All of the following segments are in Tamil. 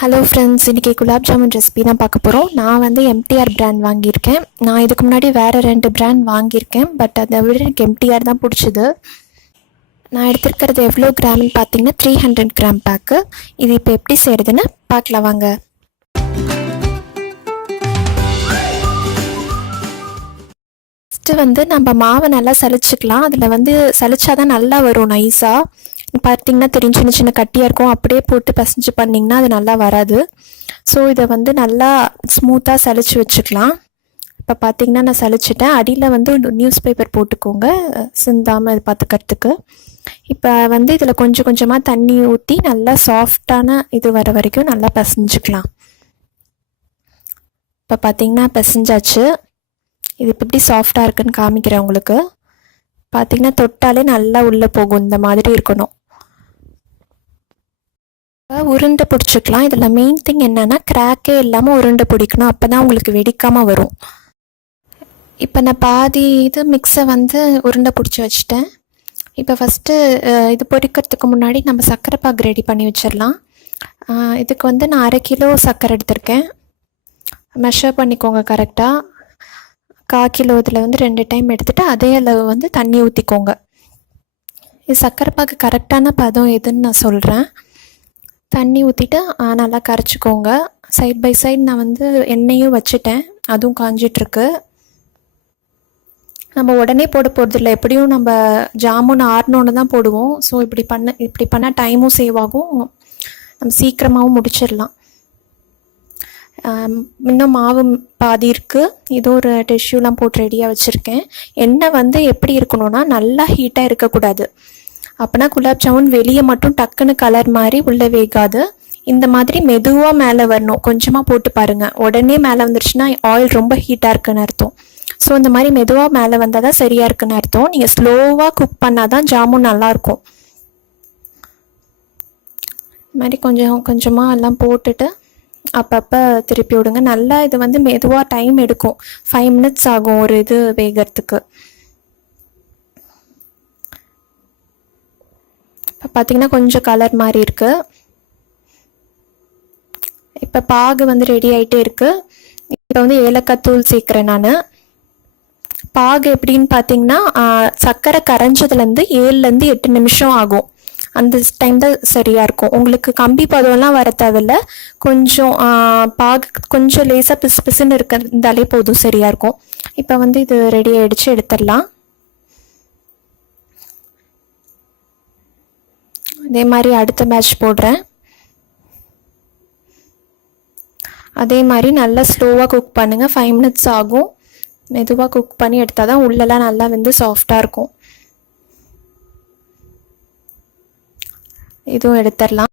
ஹலோ ஃப்ரெண்ட்ஸ், இன்றைக்கி குலாப் ஜாமுன் ரெசிபி தான் பார்க்க போகிறோம். நான் வந்து எம்டிஆர் பிராண்ட் வாங்கியிருக்கேன். நான் இதுக்கு முன்னாடி வேறு 2 பிராண்ட் வாங்கியிருக்கேன். பட் அதை விட எனக்கு எம்டிஆர் தான் பிடிச்சிது. நான் எடுத்துருக்கிறது எவ்வளோ கிராம்னு பார்த்தீங்கன்னா 300 கிராம் பேக்கு. இது இப்போ எப்படி செய்கிறதுன்னு பார்க்கலாம் வாங்க. ஃபஸ்ட்டு வந்து நம்ம மாவை நல்லா சலிச்சுக்கலாம். அதில் வந்து சலிச்சாதான் நல்லா வரும் நைஸாக. பார்த்திங்கன்னா தெரியும், சின்ன சின்ன கட்டியாக இருக்கும். அப்படியே போட்டு பசைஞ்சு பண்ணிங்கன்னா அது நல்லா வராது. ஸோ இதை வந்து நல்லா ஸ்மூத்தாக சலிச்சு வச்சுக்கலாம். இப்போ பார்த்திங்கன்னா நான் சலிச்சிட்டேன். அடியில் வந்து நியூஸ் பேப்பர் போட்டுக்கோங்க, சிந்தாமல் இது பார்த்துக்கிறதுக்கு. இப்போ வந்து இதில் கொஞ்சம் கொஞ்சமாக தண்ணி ஊற்றி நல்லா சாஃப்டான இது வர வரைக்கும் நல்லா பசைஞ்சுக்கலாம். இப்போ பார்த்திங்கன்னா பசைஞ்சாச்சு. இது இப்போ எப்படி சாஃப்டாக இருக்குன்னு காமிக்கிறேன் உங்களுக்கு. பார்த்திங்கன்னா தொட்டாலே நல்லா உள்ளே போகும். இந்த மாதிரி இருக்கணும். உருண்டை பிடிச்சிக்கலாம். இதில் மெயின் திங் என்னென்னா கிராக்கே இல்லாமல் உருண்டை பிடிக்கணும். அப்போ தான் உங்களுக்கு வெடிக்காமல் வரும். இப்போ நான் பாதி இது மிக்ஸை வந்து உருண்டை பிடிச்சி வச்சுட்டேன். இப்போ ஃபஸ்ட்டு இது பொரிக்கிறதுக்கு முன்னாடி நம்ம சர்க்கரை பாகு ரெடி பண்ணி வச்சிடலாம். இதுக்கு வந்து நான் 1/2 கிலோ சர்க்கரை எடுத்திருக்கேன். மெஷர் பண்ணிக்கோங்க கரெக்டாக. 1/4 கிலோ இதில் வந்து 2 டைம் எடுத்துகிட்டு அதே அளவு வந்து தண்ணி ஊற்றிக்கோங்க. இது சர்க்கரை பாகு கரெக்டான பதம் எதுன்னு நான் சொல்கிறேன். தண்ணி ஊற்றிட்டு நல்லா கரைச்சிக்கோங்க. சைட் பை சைட் நான் வந்து எண்ணெயும் வச்சுட்டேன், அதுவும் காஞ்சிட்ருக்கு. நம்ம உடனே போட போகிறதில்ல, எப்படியும் நம்ம ஜாமுன் ஆறணுன்னு தான் போடுவோம். ஸோ இப்படி பண்ணால் டைமும் சேவ் ஆகும், நம்ம சீக்கிரமாகவும் முடிச்சிடலாம். இன்னும் மாவு பாதி இருக்குது. இது ஒரு டிஷ்யூலாம் போட்டு ரெடியாக வச்சுருக்கேன். எண்ணெய் வந்து எப்படி இருக்கணும்னா நல்லா ஹீட்டாக இருக்கக்கூடாது. அப்போனா குலாப் ஜாமுன் வெளியே மட்டும் டக்குன்னு கலர் மாதிரி உள்ளே வேகாது. இந்த மாதிரி மெதுவாக மேலே வரணும். கொஞ்சமாக போட்டு பாருங்கள். உடனே மேலே வந்துருச்சுன்னா ஆயில் ரொம்ப ஹீட்டாக இருக்குன்னு அர்த்தம். ஸோ இந்த மாதிரி மெதுவாக மேலே வந்தால் தான் சரியாக இருக்குன்னு அர்த்தம். நீங்கள் ஸ்லோவாக குக் பண்ணால் தான் ஜாமுன் நல்லாயிருக்கும். இது மாதிரி கொஞ்சம் கொஞ்சமாக எல்லாம் போட்டுட்டு அப்பப்போ திருப்பி விடுங்க. நல்லா இது வந்து மெதுவாக டைம் எடுக்கும். 5 மினிட்ஸ் ஆகும் ஒரு இது வேகிறதுக்கு. இப்போ பார்த்திங்கன்னா கொஞ்சம் கலர் மாதிரி இருக்குது. இப்போ பாகு வந்து ரெடி ஆகிட்டே இருக்குது. இப்போ வந்து ஏலக்காய் தூள் சேர்க்குறேன் நான். பாகு எப்படின்னு பார்த்தீங்கன்னா சர்க்கரை கரைஞ்சதுலேருந்து 7லேருந்து 8 நிமிஷம் ஆகும். அந்த டைம் தான் சரியாக இருக்கும். உங்களுக்கு கம்பி பதம்லாம் வர தேவையில்ல. கொஞ்சம் பாகு கொஞ்சம் லேசாக பிசு பிசுன்னு இருந்தாலே போதும், சரியாக இருக்கும். இப்போ வந்து இது ரெடி ஆகிடுச்சு, எடுத்துடலாம். அதே மாதிரி அடுத்த பேட்ச் போடுறேன். அதே மாதிரி நல்லா ஸ்லோவாக குக் பண்ணுங்கள். 5 மினிட்ஸ் ஆகும். மெதுவாக குக் பண்ணி எடுத்தால் தான் உள்ளெல்லாம் நல்லா வந்து சாஃப்டாக இருக்கும். இதுவும் எடுத்துடலாம்.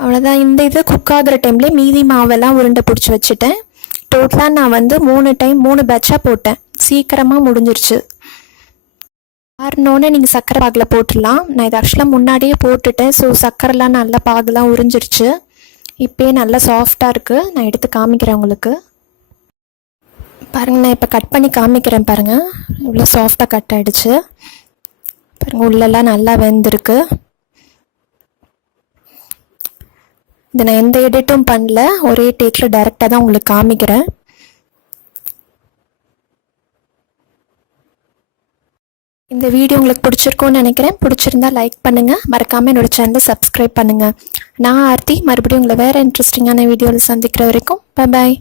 அவ்வளோதான். இந்த இது குக் ஆகிற டைம்லேயே மீதி மாவெல்லாம் உருண்டை பிடிச்சி வச்சுட்டேன். டோட்டலாக நான் வந்து 3 பேட்சாக போட்டேன். சீக்கிரமாக முடிஞ்சிருச்சு. ஆறினோடனே நீங்கள் சர்க்கரை பாகில் போட்டுடலாம். நான் இது ஆக்சுவலாக முன்னாடியே போட்டுட்டேன். ஸோ சர்க்கரைலாம் நல்லா பாகுலாம் உறிஞ்சிருச்சு. இப்போயே நல்லா சாஃப்டாக இருக்குது. நான் எடுத்து காமிக்கிறேன் உங்களுக்கு. பாருங்கள், நான் இப்போ கட் பண்ணி காமிக்கிறேன். பாருங்கள், இவ்வளோ சாஃப்டாக கட் ஆகிடுச்சு. பாருங்கள், உள்ளெல்லாம் நல்லா வெந்திருக்கு. இது நான் எந்த எடிட்டும் பண்ணல, ஒரே டேக்கில் டைரெக்டாக தான் உங்களுக்கு காமிக்கிறேன். இந்த வீடியோ உங்களுக்கு பிடிச்சிருக்கும்னு நினைக்கிறேன். பிடிச்சிருந்தா லைக் பண்ணுங்கள். மறக்காமல் என்னோட சேனலை சப்ஸ்கிரைப் பண்ணுங்கள். நான் ஆர்த்தி. மறுபடியும் உங்களை வேறு இன்ட்ரெஸ்டிங்கான வீடியோவில் சந்திக்கிற வரைக்கும் பை பாய்.